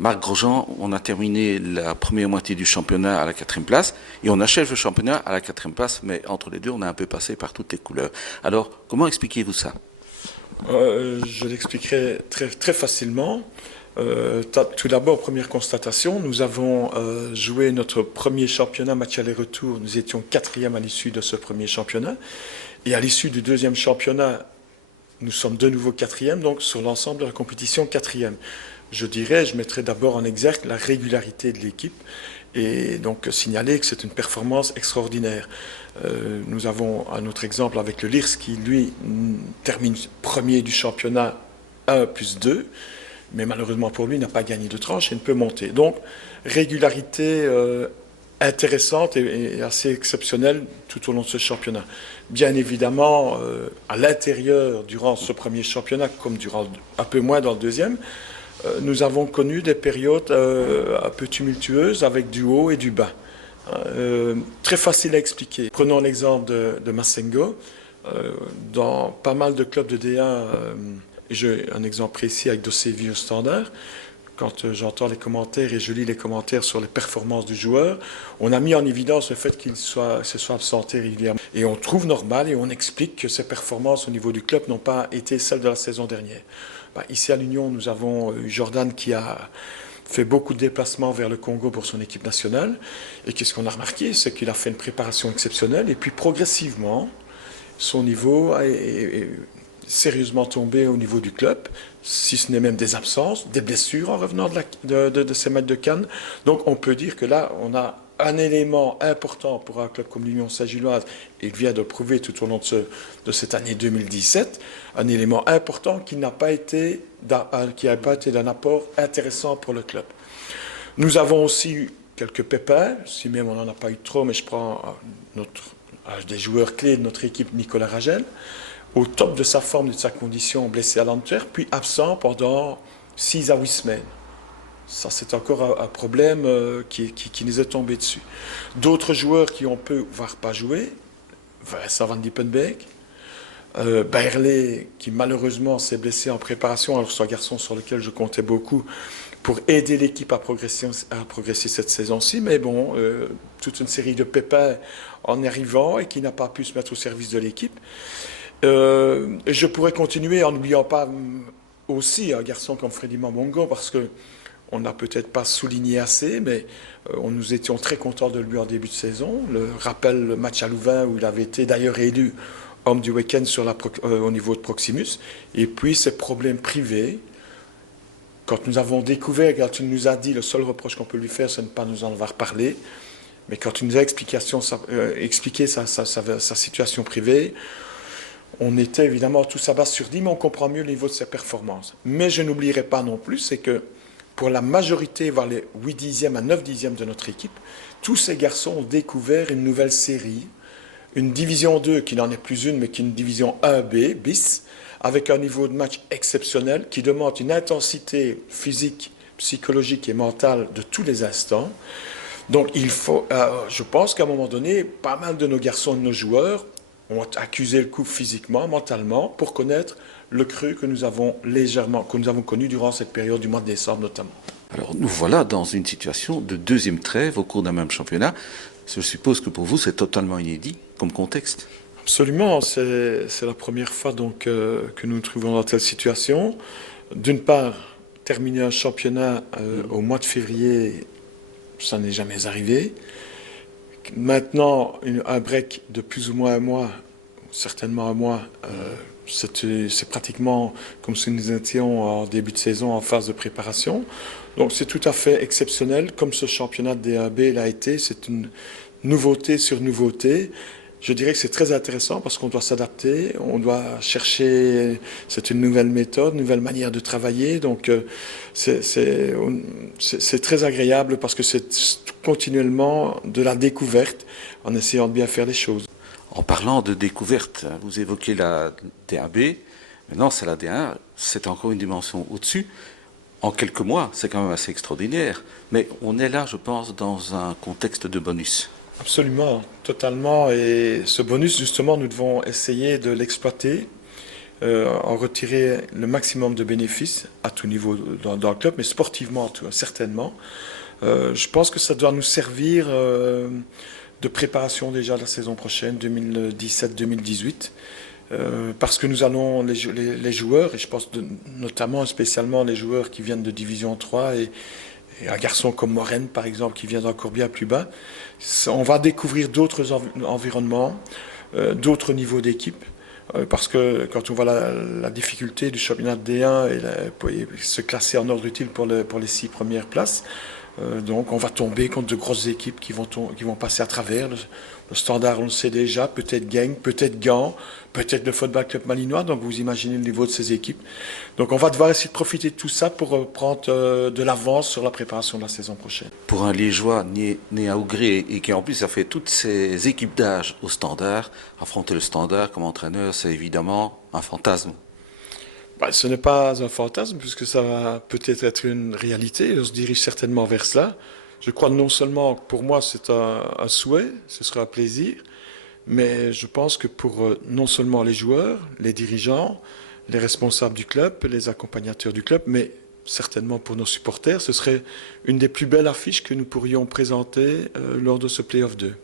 Marc Grosjean, on a terminé la première moitié du championnat à la quatrième place et on achève le championnat à la quatrième place, mais entre les deux, on a un peu passé par toutes les couleurs. Alors, comment expliquez-vous ça? Je l'expliquerai très facilement. Tout d'abord, première constatation, nous avons joué notre premier championnat match aller-retour. Nous étions quatrième à l'issue de ce premier championnat. Et à l'issue du deuxième championnat, nous sommes de nouveau quatrième, donc sur l'ensemble de la compétition quatrième. Je mettrai d'abord en exergue la régularité de l'équipe et donc signaler que c'est une performance extraordinaire. Nous avons un autre exemple avec le LIRS qui, lui, termine premier du championnat 1 plus 2, mais malheureusement pour lui, n'a pas gagné de tranche et ne peut monter. Donc, régularité intéressante et assez exceptionnelle tout au long de ce championnat. Bien évidemment, à l'intérieur, durant ce premier championnat, comme durant un peu moins dans le deuxième, nous avons connu des périodes un peu tumultueuses avec du haut et du bas. Très facile à expliquer. Prenons l'exemple de Massengo. Dans pas mal de clubs de D1, j'ai un exemple précis avec Dossé au Standard. Quand j'entends les commentaires et je lis les commentaires sur les performances du joueur, on a mis en évidence le fait qu'il se soit absenté régulièrement. Et on trouve normal et on explique que ses performances au niveau du club n'ont pas été celles de la saison dernière. Ici à l'Union, nous avons eu Jordan qui a fait beaucoup de déplacements vers le Congo pour son équipe nationale. Et qu'est-ce qu'on a remarqué? C'est qu'il a fait une préparation exceptionnelle et puis progressivement, son niveau est sérieusement tombé au niveau du club, si ce n'est même des absences, des blessures en revenant de ces matchs de Cannes. Donc on peut dire que là, on a un élément important pour un club comme l'Union Saint-Gilloise, et il vient de le prouver tout au long de cette année 2017, un élément important qui n'a pas été d'un apport intéressant pour le club. Nous avons aussi eu quelques pépins, si même on n'en a pas eu trop, mais je prends des joueurs clés de notre équipe, Nicolas Ragel, au top de sa forme et de sa condition, blessé à l'Antwerp, puis absent pendant 6 à 8 semaines. Ça, c'est encore un problème qui nous est tombé dessus. D'autres joueurs qui ont peu, voire pas joué, Vincent Van Diepenbeek, Baerle, qui malheureusement s'est blessé en préparation, alors c'est un garçon sur lequel je comptais beaucoup pour aider l'équipe à progresser cette saison-ci, mais bon, toute une série de pépins en arrivant et qui n'a pas pu se mettre au service de l'équipe. Je pourrais continuer en n'oubliant pas aussi un garçon comme Freddy Mambongo, parce que on n'a peut-être pas souligné assez, mais nous étions très contents de lui en début de saison. Le rappel, le match à Louvain, où il avait été d'ailleurs élu homme du week-end au niveau de Proximus. Et puis ces problèmes privés, quand nous avons découvert, quand il nous a dit, le seul reproche qu'on peut lui faire, c'est de ne pas nous en avoir parlé, mais quand il nous a expliqué sa situation privée, on était évidemment tous abasourdis, mais on comprend mieux le niveau de ses performances. Mais je n'oublierai pas non plus, c'est que pour la majorité, voire les 8 dixièmes à 9 dixièmes de notre équipe, tous ces garçons ont découvert une nouvelle série, une division 2 qui n'en est plus une, mais qui est une division 1B, bis, avec un niveau de match exceptionnel qui demande une intensité physique, psychologique et mentale de tous les instants. Donc je pense qu'à un moment donné, pas mal de nos garçons, de nos joueurs, ont accusé le coup physiquement, mentalement, pour connaître le creux que nous avons connu durant cette période du mois de décembre notamment. Alors, nous voilà dans une situation de deuxième trêve au cours d'un même championnat. Je suppose que pour vous, c'est totalement inédit comme contexte. Absolument, c'est la première fois donc que nous nous trouvons dans telle situation. D'une part, terminer un championnat au mois de février, ça n'est jamais arrivé. Maintenant, un break de plus ou moins un mois, certainement un mois, c'est pratiquement comme si nous étions en début de saison en phase de préparation. Donc c'est tout à fait exceptionnel, comme ce championnat de D1B l'a été, c'est une nouveauté sur nouveauté. Je dirais que c'est très intéressant parce qu'on doit s'adapter, on doit chercher, c'est une nouvelle méthode, une nouvelle manière de travailler. Donc c'est très agréable parce que c'est continuellement de la découverte en essayant de bien faire les choses. En parlant de découverte, vous évoquez la D1B, maintenant c'est la D1, c'est encore une dimension au-dessus. En quelques mois, c'est quand même assez extraordinaire. Mais on est là, je pense, dans un contexte de bonus. Absolument, totalement. Et ce bonus, justement, nous devons essayer de l'exploiter en retirer le maximum de bénéfices à tout niveau dans le club, mais sportivement certainement. Je pense que ça doit nous servir de préparation déjà de la saison prochaine, 2017-2018. Parce que nous allons, les joueurs, et je pense notamment spécialement les joueurs qui viennent de Division 3 et un garçon comme Morène par exemple qui vient d'encore bien plus bas, on va découvrir d'autres environnements, d'autres niveaux d'équipe. Parce que quand on voit la difficulté du championnat de D1 et se classer en ordre utile pour les 6 premières places, donc on va tomber contre de grosses équipes qui vont passer à travers. Le Standard, on le sait déjà, peut-être Genk, peut-être Gand, peut-être le Football Club Malinois, donc vous imaginez le niveau de ces équipes. Donc on va devoir essayer de profiter de tout ça pour prendre de l'avance sur la préparation de la saison prochaine. Pour un Liégeois né à Ougré et qui en plus a fait toutes ses équipes d'âge au Standard, affronter le Standard comme entraîneur, c'est évidemment un fantasme. Ce n'est pas un fantasme, puisque ça va peut-être être une réalité. On se dirige certainement vers cela. Je crois non seulement que pour moi c'est un souhait, ce sera un plaisir, mais je pense que pour non seulement les joueurs, les dirigeants, les responsables du club, les accompagnateurs du club, mais certainement pour nos supporters, ce serait une des plus belles affiches que nous pourrions présenter lors de ce Play-off 2.